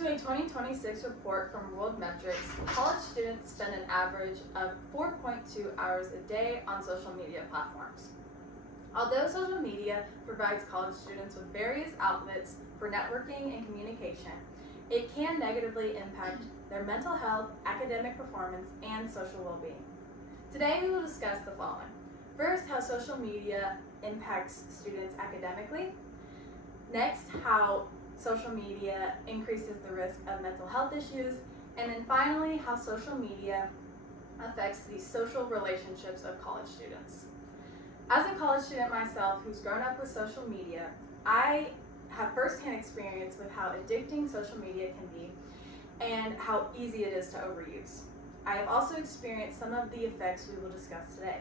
to a 2026 report from World Metrics, college students spend an average of 4.2 hours a day on social media platforms. Although social media provides college students with various outlets for networking and communication, it can negatively impact their mental health, academic performance, and social well-being. Today we will discuss the following. First, how social media impacts students academically. Next, how social media increases the risk of mental health issues. And then finally, how social media affects the social relationships of college students. As a college student myself who's grown up with social media, I have firsthand experience with how addicting social media can be and how easy it is to overuse. I have also experienced some of the effects we will discuss today.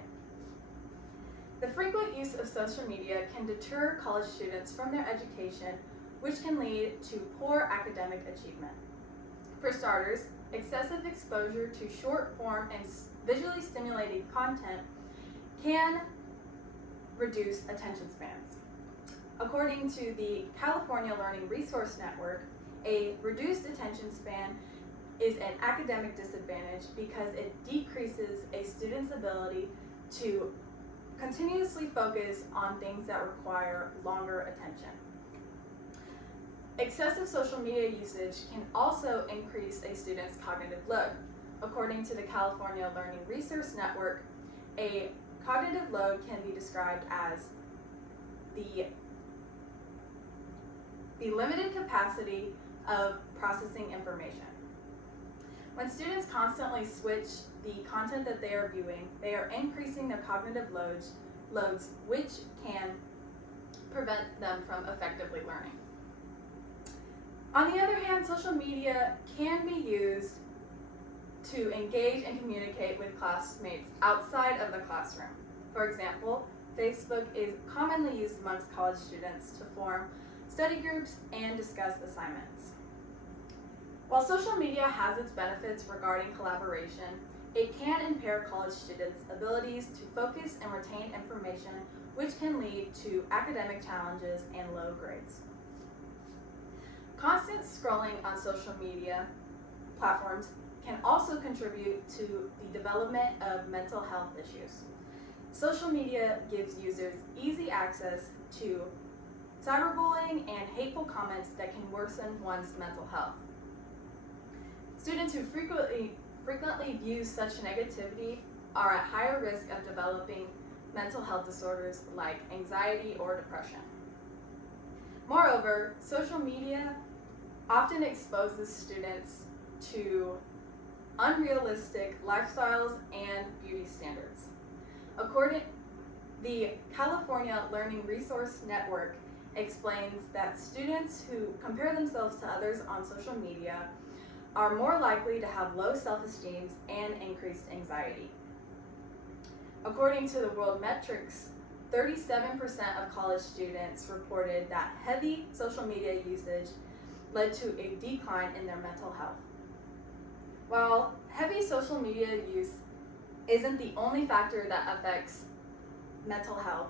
The frequent use of social media can deter college students from their education, which can lead to poor academic achievement. For starters, excessive exposure to short-form and visually stimulating content can reduce attention spans. According to the California Learning Resource Network, a reduced attention span is an academic disadvantage because it decreases a student's ability to continuously focus on things that require longer attention. Excessive social media usage can also increase a student's cognitive load. According to the California Learning Resource Network, a cognitive load can be described as the limited capacity of processing information. When students constantly switch the content that they are viewing, they are increasing their cognitive loads, which can prevent them from effectively learning. On the other hand, social media can be used to engage and communicate with classmates outside of the classroom. For example, Facebook is commonly used amongst college students to form study groups and discuss assignments. While social media has its benefits regarding collaboration, it can impair college students' abilities to focus and retain information, which can lead to academic challenges and low grades. Constant scrolling on social media platforms can also contribute to the development of mental health issues. Social media gives users easy access to cyberbullying and hateful comments that can worsen one's mental health. Students who frequently view such negativity are at higher risk of developing mental health disorders like anxiety or depression. Moreover, social media often exposes students to unrealistic lifestyles and beauty standards. The California Learning Resource Network explains that students who compare themselves to others on social media are more likely to have low self-esteem and increased anxiety. According to the World Metrics, 37% of college students reported that heavy social media usage led to a decline in their mental health. While heavy social media use isn't the only factor that affects mental health,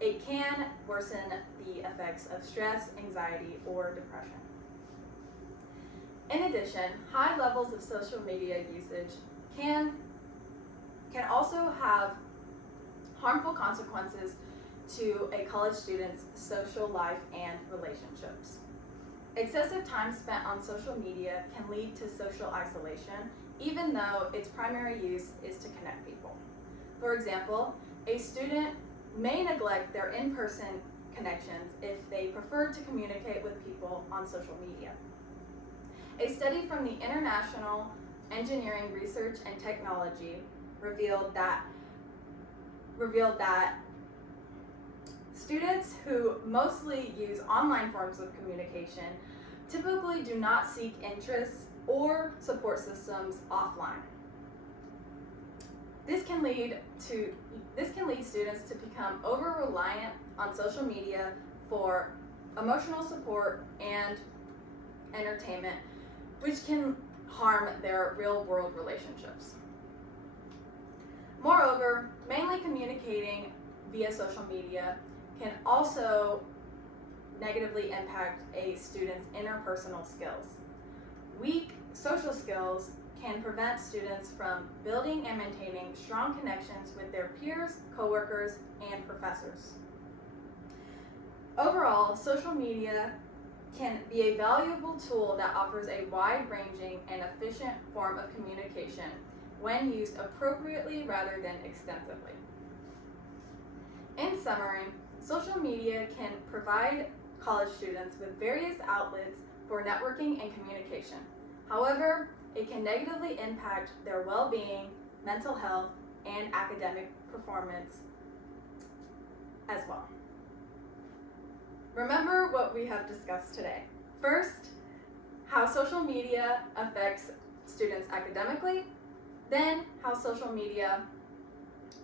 it can worsen the effects of stress, anxiety, or depression. In addition, high levels of social media usage can also have harmful consequences to a college student's social life and relationships. Excessive time spent on social media can lead to social isolation, even though its primary use is to connect people. For example, a student may neglect their in-person connections if they prefer to communicate with people on social media. A study from the International Engineering Research and Technology revealed that students who mostly use online forms of communication typically do not seek interests or support systems offline. This can lead students to become over-reliant on social media for emotional support and entertainment, which can harm their real-world relationships. Moreover, mainly communicating via social media can also negatively impact a student's interpersonal skills. Weak social skills can prevent students from building and maintaining strong connections with their peers, coworkers, and professors. Overall, social media can be a valuable tool that offers a wide-ranging and efficient form of communication when used appropriately rather than extensively. In summary, social media can provide college students with various outlets for networking and communication. However, it can negatively impact their well-being, mental health, and academic performance as well. Remember what we have discussed today. First, how social media affects students academically, then how social media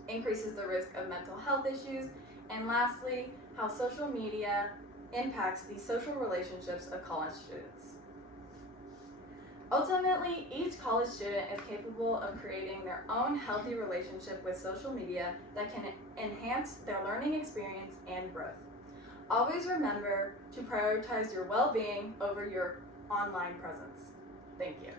increases the risk of mental health issues, and lastly, how social media impacts the social relationships of college students. Ultimately, each college student is capable of creating their own healthy relationship with social media that can enhance their learning experience and growth. Always remember to prioritize your well-being over your online presence. Thank you.